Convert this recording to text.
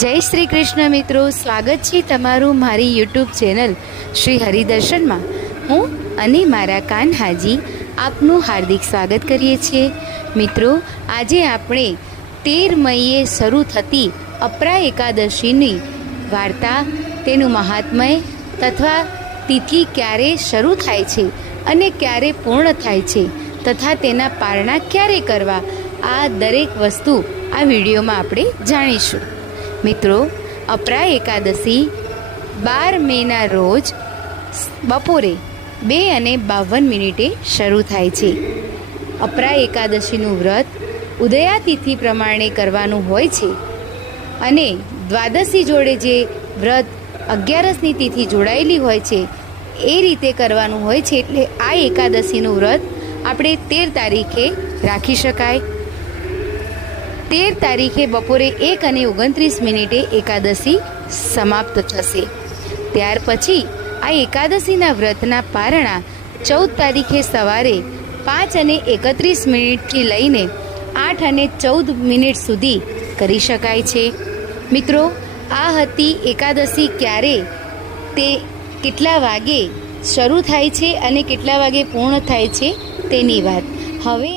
જય શ્રી કૃષ્ણ મિત્રો, સ્વાગત છે તમારું મારી યુટ્યુબ ચેનલ શ્રી હરિદર્શનમાં। હું અને મારા કાન્હાજી આપનું હાર્દિક સ્વાગત કરીએ છીએ। મિત્રો, આજે આપણે 13 મઈએ શરૂ થતી અપરા એકાદશીની વાર્તા, તેનું મહાત્મય તથા તિથિ ક્યારે શરૂ થાય છે અને ક્યારે પૂર્ણ થાય છે તથા તેના પારણા ક્યારે કરવા, આ દરેક વસ્તુ આ વિડીયોમાં આપણે જાણીશું। મિત્રો, અપરા એકાદશી 12 મેના રોજ બપોરે 2:52 શરૂ થાય છે। અપરા એકાદશીનું વ્રત ઉદયા તિથિ પ્રમાણે કરવાનું હોય છે અને દ્વાદશી જોડે જે વ્રત 11સની તિથિ જોડાયેલી હોય છે એ રીતે કરવાનું હોય છે। એટલે આ એકાદશીનું વ્રત આપણે 13 તારીખે રાખી શકાય। 13 તારીખે બપોરે 1:29 એકાદશી સમાપ્ત થશે। ત્યાર પછી આ એકાદશીના વ્રતના પારણા 14 તારીખે સવારે 5:31 લઈને 8:14 સુધી કરી શકાય છે। મિત્રો, આ હતી એકાદશી ક્યારે, તે કેટલા વાગે શરૂ થાય છે અને કેટલા વાગે પૂર્ણ થાય છે તેની વાત। હવે